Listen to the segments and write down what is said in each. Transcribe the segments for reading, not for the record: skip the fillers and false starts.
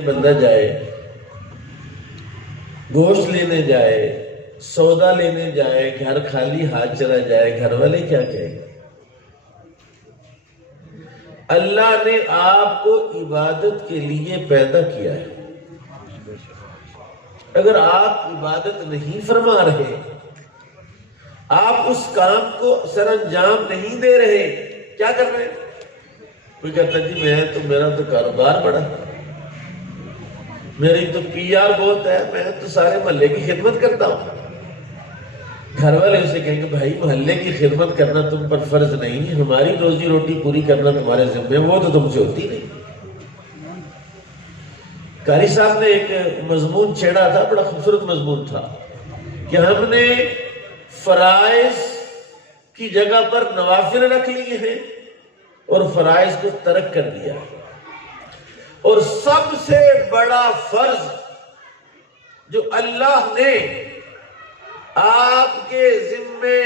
بندہ جائے، گوشت لینے جائے، سودا لینے جائے، گھر خالی ہاتھ چلا جائے، گھر والے کیا کہیں گے؟ اللہ نے آپ کو عبادت کے لیے پیدا کیا ہے۔ اگر آپ عبادت نہیں فرما رہے، آپ اس کام کو سر انجام نہیں دے رہے، کیا کر رہے ہیں؟ کوئی کہتا جی میرا تو کاروبار بڑا ہے، میری تو پی آر بہت ہے، میں تو سارے محلے کی خدمت کرتا ہوں۔ گھر والے اسے کہیں گے بھائی محلے کی خدمت کرنا تم پر فرض نہیں، ہماری روزی روٹی پوری کرنا تمہارے ذمہ، وہ تو تم سے ہوتی نہیں۔ قاری صاحب نے ایک مضمون چھیڑا تھا، بڑا خوبصورت مضمون تھا کہ ہم نے فرائض کی جگہ پر نوافل رکھ لیے ہیں اور فرائض کو ترک کر دیا ہے، اور سب سے بڑا فرض جو اللہ نے آپ کے ذمے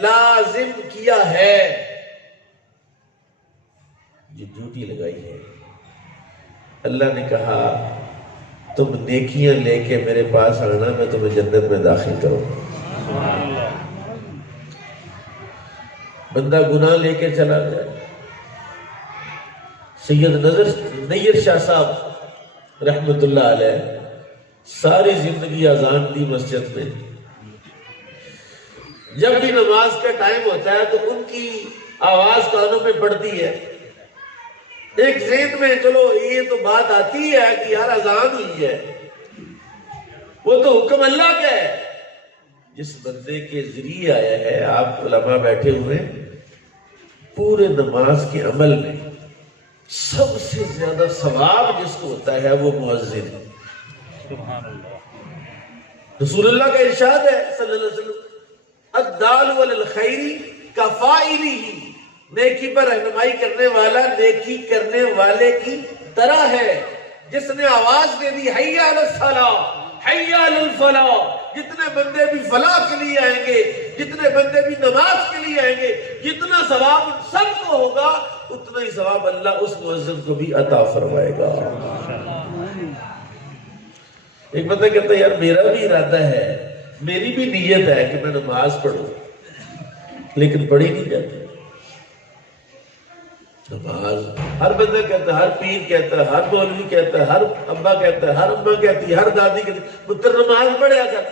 لازم کیا ہے، جو ڈیوٹی لگائی ہے، اللہ نے کہا تم نیکیاں لے کے میرے پاس آنا، میں تمہیں جنت میں داخل کروں گا۔ بندہ گناہ لے کے چلا جائے۔ سید نیر شاہ صاحب رحمت اللہ علیہ ساری زندگی اذان دی مسجد میں، جب بھی نماز کا ٹائم ہوتا ہے تو ان کی آواز کانوں میں پڑتی ہے۔ ایک ذہن میں چلو یہ تو بات آتی ہے کہ یار اذان ہوئی ہے، وہ تو حکم اللہ کا ہے۔ جس بندے کے ذریعے آیا ہے، آپ علماء بیٹھے ہوئے، پورے نماز کے عمل میں سب سے زیادہ ثواب جس کو ہوتا ہے وہ مؤذن ہے۔ سبحان اللہ۔ رسول اللہ کا ارشاد ہے صلی اللہ علیہ وسلم، الدال علی الخیر کفاعلہ، نیکی پر رہنمائی کرنے والا نیکی کرنے والے کی طرح ہے۔ جس نے آواز دے دی حی علی الصلاۃ حی علی الفلاح، جتنے بندے بھی فلاح کے لیے آئیں گے، جتنے بندے بھی نماز کے لیے آئیں گے، جتنا ثواب ان سب کو ہوگا اتنا ہی ثواب اللہ اس مؤذن کو بھی عطا فرمائے گا۔ ایک بندہ کہتا ہے یار میرا بھی ارادہ ہے، میری بھی نیت ہے کہ میں نماز پڑھوں، لیکن پڑھی نہیں جاتی نماز۔ ہر بندہ کہتا ہے، ہر پیر کہتا ہے، ہر مولوی کہتا ہے، ہر ابا کہتا ہے، ہر اماں کہتی ہے، ہر دادی کہتی ہے پتر نماز پڑھیا کر۔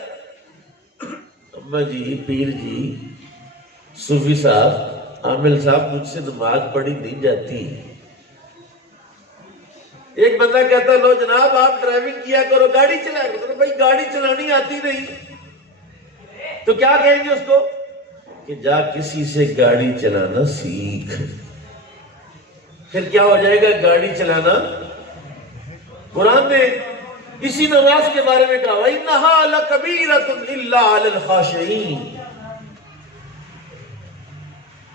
اماں جی، پیر جی، صوفی صاحب، عامل صاحب، مجھ سے نماز پڑھی نہیں جاتی۔ ایک بندہ کہتا ہے لو جناب آپ ڈرائیونگ کیا کرو، گاڑی چلایا کرو۔ بھائی گاڑی چلانی آتی نہیں تو کیا کہیں گے اس کو کہ جا کسی سے گاڑی چلانا سیکھ۔ پھر کیا ہو جائے گا گاڑی چلانا؟ قرآن نے اسی نماز کے بارے میں کہا وَإِنَّهَا لَكَبِيرَةٌ إِلَّا عَلَى الْخَاشِعِينَ،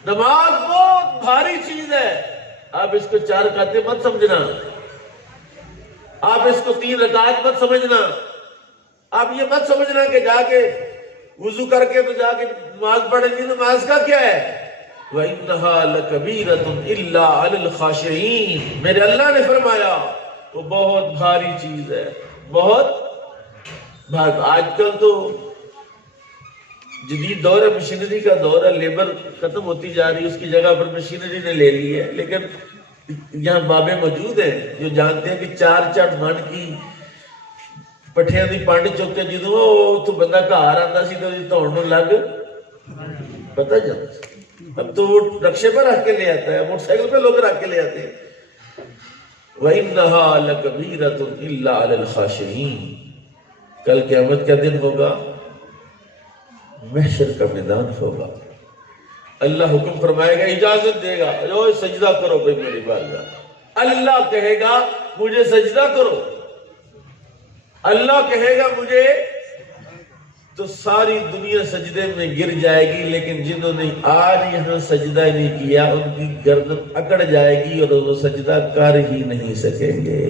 نماز بہت بھاری چیز ہے۔ آپ اس کو 4 رکعتیں مت سمجھنا، آپ اس کو 3 رکعت مت سمجھنا، آپ یہ مت سمجھنا کہ جا کے وضو کر کے تو جا کے نماز پڑھیں گی۔ نماز کا کیا ہے؟ وَإِنَّهَا لَكَبِيرَةٌ إِلَّا عَلَى الْخَاشِعِينَ، میرے اللہ نے فرمایا وہ بہت بھاری چیز ہے، بہت بھاری۔ آج کل تو جدید دور ہے، مشینری کا دور ہے، لیبر ختم ہوتی جا رہی ہے، اس کی جگہ پر مشینری نے لے لی ہے۔ لیکن یہاں بابے موجود ہیں جو جانتے ہیں کہ 4 من کی پٹھیاں دی پانڈ چک کے جدوں تو بندہ گھر آندا سی تو دھوڑ نوں لگ پتہ جاتا سی۔ اب تو وہ رکشے پر رکھ کے لے آتا ہے، موٹر سائیکل پہ لوگ رکھ کے لے آتے ہیں۔ وَإِنَّهَا لَكَبِيرَةٌ إِلَّا عَلَى الْخَاشِعِينَ، کل قیامت کا دن ہوگا، محشر کا میدان ہوگا، اللہ حکم فرمائے گا، اجازت دے گا، جو سجدہ کرو بھائی میری بارگاہ۔ اللہ کہے گا مجھے سجدہ کرو، اللہ کہے گا مجھے، تو ساری دنیا سجدے میں گر جائے گی، لیکن جنہوں نے آج یہاں سجدہ نہیں کیا ان کی گردن اکڑ جائے گی اور وہ سجدہ کر ہی نہیں سکیں گے۔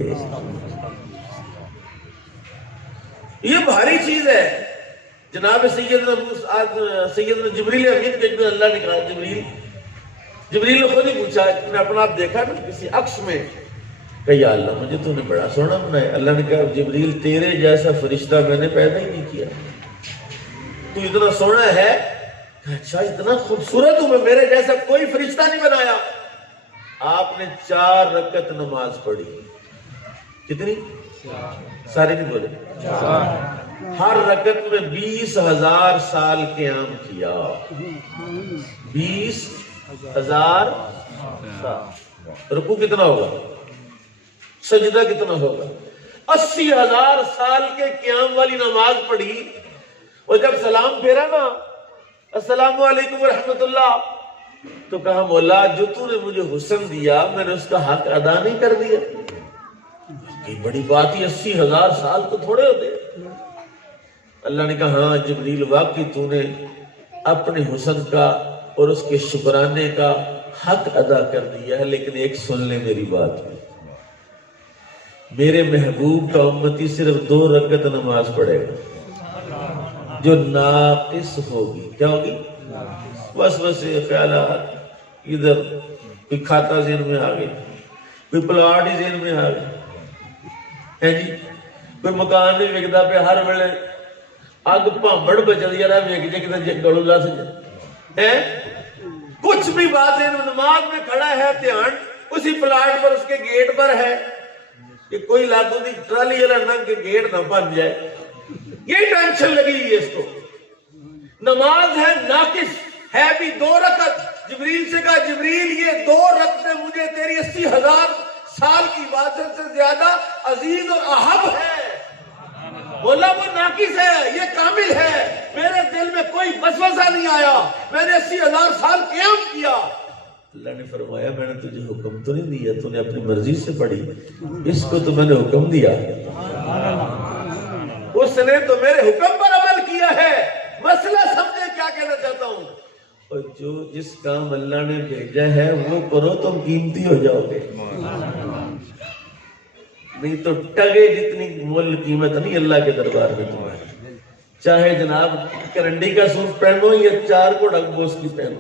یہ بھاری چیز ہے۔ جناب سیدنا جبریل امین کے جو اللہ نے کہا، جبریل نے خود ہی پوچھا، میں اپنا آپ دیکھا نا کسی عکس میں کہ یا اللہ مجھے تو نے بڑا سونا بنایا. اللہ نے کہا جبریل تیرے جیسا فرشتہ میں نے پیدا ہی نہیں کیا, تو اتنا سونا ہے. اچھا اتنا خوبصورت ہوں میں, میرے جیسا کوئی فرشتہ نہیں بنایا. آپ نے 4 رکعت نماز پڑھی. کتنی؟ سارے نہیں بولے. ہر رکعت میں 20,000 سال قیام کیا. 20,000 سال. رکوع کتنا ہوگا؟ سجدہ کتنا ہوگا؟ 80,000 سال کے قیام والی نماز پڑھی. اور جب سلام پھیرا نا السلام علیکم ورحمۃ اللہ, تو کہا مولا جو تو نے مجھے حسن دیا میں نے اس کا حق ادا نہیں کر دیا. یہ بڑی بات ہی, 80,000 سال تو تھوڑے ہوتے. اللہ نے کہا ہاں جبریل واقعی تو نے اپنے حسن کا اور اس کے شکرانے کا حق ادا کر دیا ہے, لیکن ایک سن لے میری بات. میرے محبوب کا امتی صرف 2 رکعت نماز پڑھے گا جو ناقص ہوگی. کیا ہوگی؟ وسوسے خیالات, ادھر کوئی کھاتا ذہن میں آ گئی, کوئی پلاٹ ہی ذہن میں آ گئی ہے جی, کوئی مکان نہیں وکدا پہ ہر ویلے اگ پامبڑ بچل جا رہا ویک جے کتنے گلو لا سکے. کچھ بھی بات ہے, نماز میں کھڑا ہے دھیان اسی پلاٹ پر اس کے گیٹ پر ہے کہ کوئی لادو دی ٹرالی والا ننگ کے گیٹ نہ بن جائے. یہی ٹینشن لگی ہے اس کو. نماز ہے ناقص ہے بھی 2 رکعت. جبریل سے کہا جبریل یہ 2 رکعتیں مجھے تیری 80,000 سال کی عبادت سے زیادہ عزیز اور اہم ہے. بولا وہ ناقص ہے, یہ کامل ہے. میرے دل میں کوئی وسوسہ نہیں آیا, میں نے 80,000 سال قیام کیا. اللہ نے فرمایا میں نے تجھے حکم تو نہیں دیا, تو نے اپنی مرضی سے پڑھی, اس کو تو میں نے حکم دیا, اس نے تو میرے حکم پر عمل کیا ہے. مسئلہ سمجھے کیا کہنا چاہتا ہوں. اور جو جس کام اللہ نے بھیجا ہے وہ کرو, تم قیمتی ہو جاؤ گے. نہیں تو ٹگے جتنی مول قیمت نہیں اللہ کے دربار میں تمہاری. چاہے جناب کرنڈی کا سوٹ پہنو یا 4 کو ڈگبوس کی پہنو,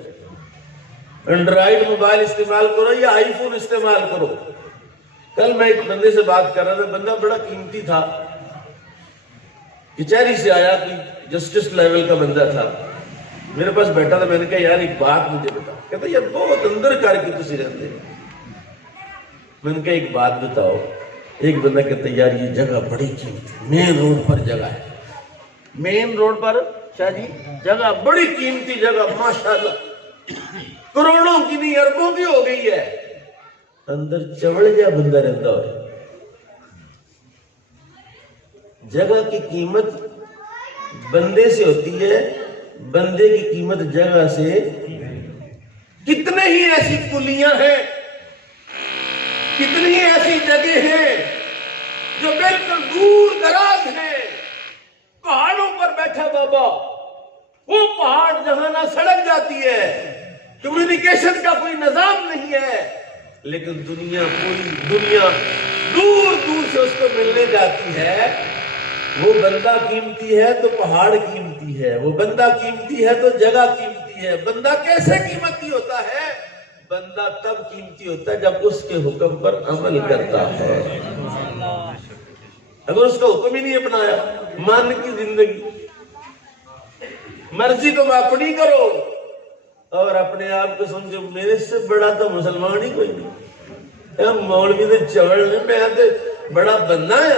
اینڈرائیڈ موبائل استعمال کرو یا آئی فون استعمال کرو. کل میں ایک بندے سے بات کر رہا تھا, بندہ بڑا قیمتی تھا, کچہری سے آیا, کہ جسٹس لیول کا بندہ تھا, میرے پاس بیٹھا تھا. میں نے کہا یار ایک بات مجھے بتا. کہتا یار بہت اندر کر کے تسی رہتے. میں نے کہا ایک بات بتاؤ. ایک بندہ کہتا یار یہ جگہ بڑی قیمتی, مین روڈ پر جگہ ہے, مین روڈ پر شاہ جی جگہ بڑی قیمتی جگہ, ماشاءاللہ کروڑوں کی نہیں اربوں کی ہو گئی ہے. اندر چوڑ جا بندہ رہتا ہو. جگہ کی قیمت بندے سے ہوتی ہے, بندے کی قیمت جگہ سے. کتنے ہی ایسی کلیاں ہیں, کتنی ہی ایسی جگہ ہیں جو بالکل دور دراز ہیں, پہاڑوں پر بیٹھا بابا, وہ پہاڑ جہاں نہ سڑک جاتی ہے, کمیونیکیشن کا کوئی نظام نہیں ہے, لیکن دنیا دور دور سے اس کو ملنے جاتی ہے. وہ بندہ قیمتی ہے تو پہاڑ قیمتی ہے, وہ بندہ قیمتی ہے تو جگہ قیمتی ہے. بندہ کیسے قیمتی ہوتا ہے؟ بندہ تب قیمتی ہوتا ہے جب اس کے حکم پر عمل کرتا ہے. اگر اس کا حکم ہی نہیں اپنایا, من کی زندگی, مرضی تم اپنی کرو اور اپنے آپ کو سمجھو میرے سے بڑا تو مسلمان ہی کوئی نہیں. مولوی نے چوڑ نے میں بڑا بندہ ہے,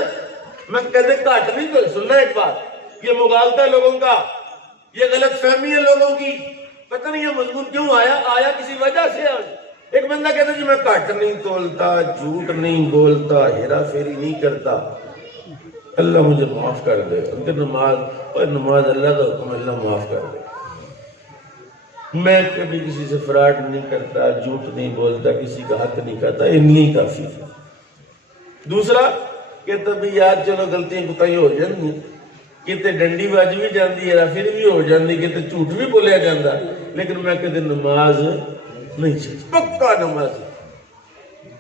میں کہتے کاٹ نہیں. تو سننا ایک بات, یہ مغالطہ ہے لوگوں کا, یہ غلط فہمی ہے لوگوں کی. پتہ نہیں یہ مضمون کیوں آیا کسی وجہ سے. ایک بندہ کہتا ہے کہ میں کاٹ نہیں تولتا, جھوٹ نہیں بولتا, ہیرا پھیری نہیں کرتا, اللہ مجھے معاف کر دے. نماز اللہ کا حکم, اللہ معاف کر دے. میں کبھی کسی سے فراڈ نہیں کرتا, جھوٹ نہیں بولتا, کسی کا حق نہیں کرتا, اتنی کافی. دوسرا کہتا بھی یار چلو غلطیاں کوتاہی ہو جاندی, کتے ڈنڈی باج بھی جاندی ہے, پھر بھی ہو جاندی, کتے جھوٹ بھی بولیا جاندہ, لیکن میں کہتے نماز نہیں چاہیے, پکا نماز.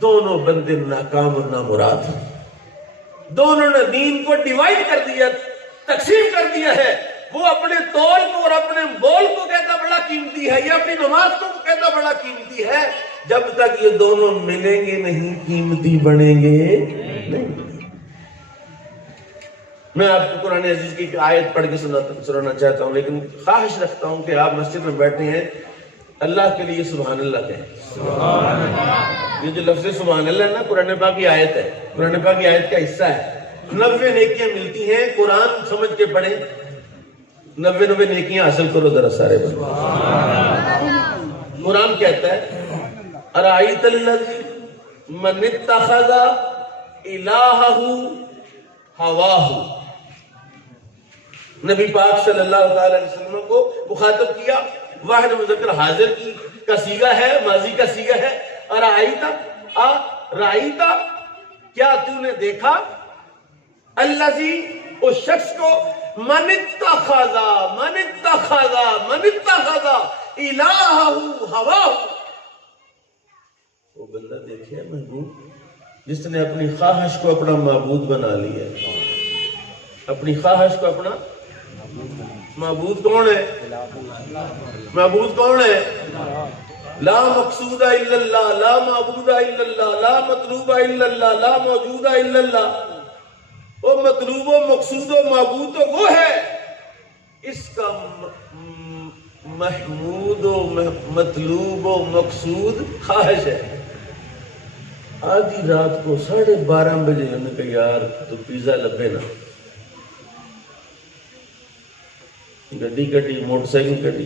دونوں بندے ناکام اور نامراد ہیں. دونوں نے دین کو ڈیوائیڈ کر دیا, تقسیم کر دیا ہے. وہ اپنے تول کو اور اپنے بول کو کہتا بڑا قیمتی ہے, یہ اپنی نماز کو کہتا بڑا قیمتی ہے. جب تک یہ دونوں ملیں گے نہیں قیمتی بنیں گے نہیں۔ میں آپ کو قرآن عزیز کی ایک آیت پڑھ کے سنانا چاہتا ہوں، لیکن خواہش رکھتا ہوں کہ آپ مسجد میں بیٹھے ہیں، اللہ کے لیے سبحان اللہ کہیں۔ سبحان اللہ۔ یہ جو لفظ سبحان اللہ ہے نا، قرآن پاک کی آیت ہے، قرآن پاک کی آیت کا حصہ ہے۔ 90 نیکیاں ملتی ہیں، قرآن سمجھ کے پڑھیں، 90 نیکیاں حاصل کرو ذرا سارے بندے۔ قرآن کہتا ہے ارائیت الذی من اتخذ الہہ ہواہ۔ نبی پاک صلی اللہ علیہ وسلم کو مخاطب کیا، واحد مذکر حاضر کی کا صیغہ ہے، ماضی کا صیغہ ہے۔ رائیتا کیا تو نے دیکھا، الذی اس شخص کو، من اتخذ الہہ ہواہ، وہ بندہ دیکھے محبوب جس نے اپنی خواہش کو اپنا معبود بنا لیا ہے۔ اپنی خواہش کو اپنا معبود کون ہے؟ معبود کون ہے؟ لا مقصود الا اللہ، لا معبود الا اللہ، لا مطلوب الا اللہ، لا موجود الا اللہ۔ وہ مطلوب و مقصود و معبود تو وہ ہے، اس کا محمود و مطلوب و مقصود خواہش ہے۔ آدھی رات کو 12:30 بجے انہوں نے کہا یار تو پیزا لبے نا، گڈی کٹی، موٹر سائیکل کٹی،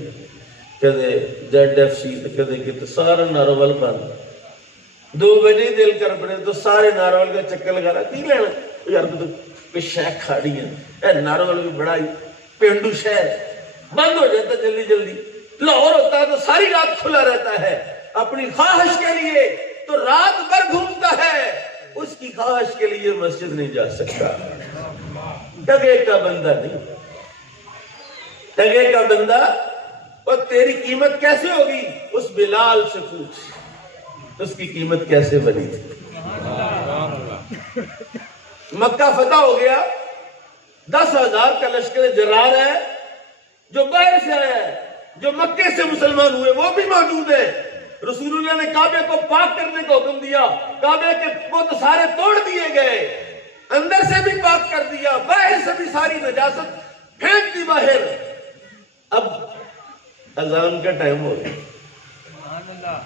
کدے ZFC کدے کتے، سارا ناروال بند۔ 2 بجے دل کر پڑے تو سارے ناروال کا چکر لگا رہا، کی لینا یار تو کوئی شہر کھاڑی ہے، اے ناروال بھی بڑا ہی پینڈو شہر، بند ہو جاتا جلدی جلدی، لاہور ہوتا ہے تو ساری رات کھلا رہتا ہے، اپنی خواہش کے لیے تو رات بھر گھومتا ہے، اس کی خواہش کے لیے مسجد نہیں جا سکتا۔ ٹگے کا بندہ نہیں، ٹگے کا بندہ۔ اور تیری قیمت کیسے ہوگی؟ اس بلال سے پوچھ، اس کی قیمت کیسے بنی تھی۔ مکہ فتح ہو گیا، 10,000 کا لشکر جرار ہے جو باہر سے آیا ہے، جو مکے سے مسلمان ہوئے وہ بھی موجود ہے۔ رسول اللہ نے کعبے کو پاک کرنے کا حکم دیا، کعبے کے بت سارے توڑ دیے گئے، اندر سے بھی پاک کر دیا، باہر سے بھی ساری نجاست پھینک دی باہر۔ اب اذان کا ٹائم ہو گیا،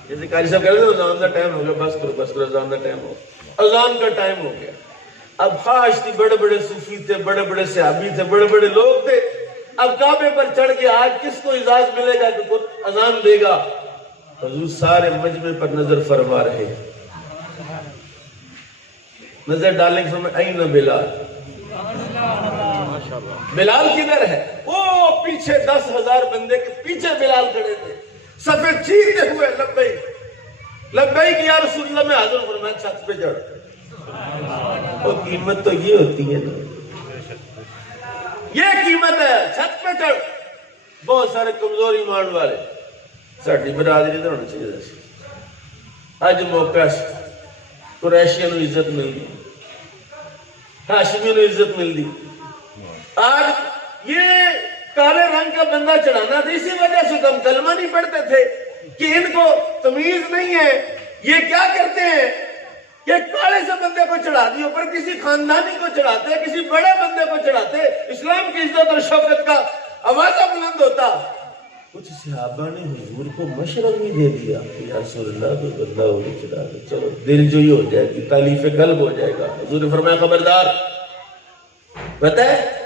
جیسے قاری صاحب کہہ رہے تھے اذان کا ٹائم ہو گیا، بس کرو اذان کا ٹائم ہو گیا، اذان کا ٹائم ہو گیا۔ اب خواہش تھی، بڑے بڑے صوفی تھے، بڑے بڑے صحابی تھے، بڑے بڑے لوگ تھے، اب کعبے پر چڑھ کے آج کس کو اجازت ملے گا کہ اذان دے گا؟ حضور سارے مجمع پر نظر فرما رہے، نظر ڈالیں گے فرمائے این بلال، بلال کدھر ہے؟ وہ پیچھے 10,000 بندے کے پیچھے بلال کھڑے تھے، صفے چیرتے ہوئے لبیک لبیک یا رسول اللہ میں حاضر، فرمایا چھت پہ چڑھ۔ اور قیمت تو یہ ہوتی ہے نا، یہ قیمت ہے، چھت پہ چڑھ۔ بہت سارے کمزور ایمان والے ساڈی برادری تو ہونا چاہیے، اج موقع قریشیاں نو عزت مل گئی، ہاشمیاں نو عزت مل گئی۔ آج یہ کالے رنگ کا بندہ چڑھانا تھا، اسی وجہ سے تو ہم کلمہ نہیں پڑھتے تھے کہ ان کو تمیز نہیں ہے، یہ کیا کرتے ہیں کہ کالے سے بندے کو چڑھا دیا، پر کسی خاندانی کو چڑھاتے، کسی بڑے بندے کو چڑھاتے، اسلام کی عزت اور شوکت کا آوازہ بلند ہوتا۔ کچھ صحابہ نے حضور کو مشورہ بھی دے دیا کہ یا رسول اللہ تو بندہ ہو کے چڑھا دے، چلو دل جوئی ہو جائے گی، تالیف قلب ہو جائے گا۔ حضور نے فرمایا خبردار، پتہ ہے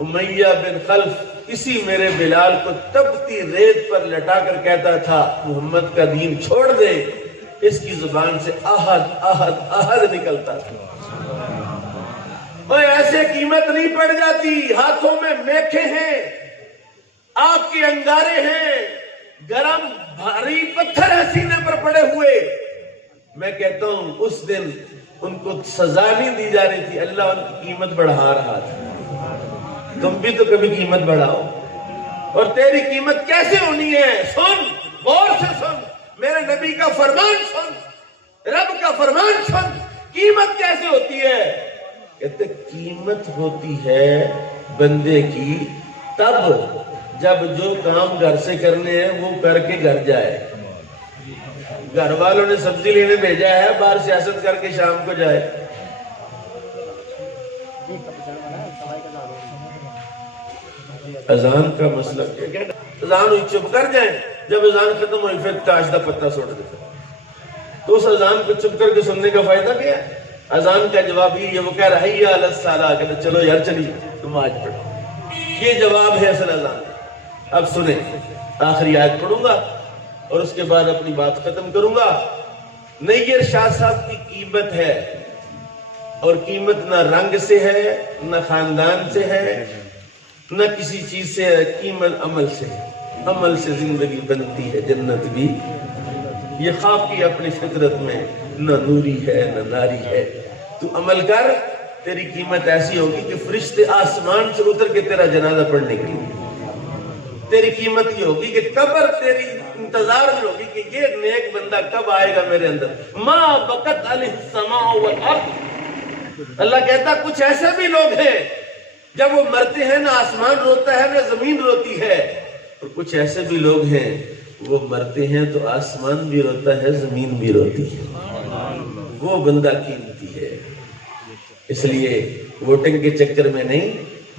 امیہ بن خلف اسی میرے بلال کو تپتی ریت پر لٹا کر کہتا تھا محمد کا دین چھوڑ دے، اس کی زبان سے احد احد احد نکلتا تھا۔ اور ایسے قیمت نہیں پڑ جاتی، ہاتھوں میں میکھے ہیں، آپ کے انگارے ہیں، گرم بھاری پتھر ہے سینے پر پڑے ہوئے۔ میں کہتا ہوں اس دن ان کو سزا نہیں دی جا رہی تھی، اللہ ان کی قیمت بڑھا رہا تھا۔ تم بھی تو کبھی قیمت بڑھاؤ، اور تیری قیمت کیسے ہونی ہے؟ سن، غور سے سن، میرے نبی کا فرمان سن، رب کا فرمان سن۔ قیمت کیسے ہوتی ہے؟ کہتے قیمت ہوتی ہے بندے کی تب جب جو کام گھر سے کرنے ہیں وہ کر کے گھر جائے، گھر والوں نے سبزی لینے بھیجا ہے، باہر سیاست کر کے شام کو جائے۔ اذان کا مسئلہ کیا؟ اذان ہوئی چپ کر جائیں، جب اذان ختم ہوئی پھر تاش کا پتہ سوڑ دیتے، تو اس اذان کو چپ کر کے سننے کا فائدہ کیا ہے؟ اذان کا جواب یہ وہ کہہ رہا ہے علی الصلاۃ، کہتے چلو یار چلیے تم آج پڑھو، یہ جواب ہے اصل اذان۔ اب سنیں، آخری آیت پڑھوں گا اور اس کے بعد اپنی بات ختم کروں گا۔ نیّر شاہ صاحب کی قیمت ہے، اور قیمت نہ رنگ سے ہے، نہ خاندان سے ہے، نہ کسی چیز سے ہے، قیمت عمل سے ہے۔ عمل سے زندگی بنتی ہے، جنت بھی۔ یہ خواب کی اپنی فطرت میں نہ نوری ہے نہ ناری ہے، تو عمل کر، تیری قیمت ایسی ہوگی کہ فرشتے آسمان سے اتر کے تیرا جنازہ پڑھنے کے لیے۔ تیری قیمت یہ ہوگی کہ قبر تیری انتظار میں ہوگی کہ یہ نیک بندہ کب آئے گا میرے اندر۔ ما بقت علیہ السماء والارض، اللہ کہتا کچھ ایسے بھی لوگ ہیں جب وہ مرتے ہیں نہ آسمان روتا ہے نہ زمین روتی ہے، اور کچھ ایسے بھی لوگ ہیں وہ مرتے ہیں تو آسمان بھی روتا ہے زمین بھی روتی ہے۔ وہ بندہ قیمتی ہے۔ اس لیے ووٹنگ کے چکر میں نہیں،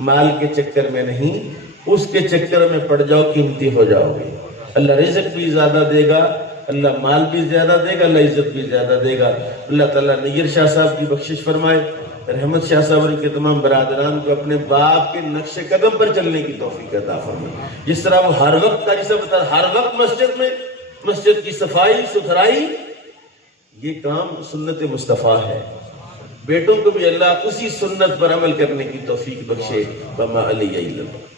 مال کے چکر میں نہیں، اس کے چکر میں پڑ جاؤ، قیمتی ہو جاؤ گے۔ اللہ رزق بھی زیادہ دے گا، اللہ مال بھی زیادہ دے گا، اللہ عزت بھی زیادہ دے گا۔ اللہ تعالیٰ نیّر شاہ صاحب کی بخشش فرمائے، رحمت شاہ صاحب اور ان کے تمام برادران کو اپنے باپ کے نقش قدم پر چلنے کی توفیق عطا فرمائے۔ جس طرح وہ ہر وقت کا جیسا بتا، ہر وقت مسجد میں، مسجد کی صفائی ستھرائی، یہ کام سنت مصطفیٰ ہے۔ بیٹوں کو بھی اللہ اسی سنت پر عمل کرنے کی توفیق بخشے۔ وما علیہ الا اللہ۔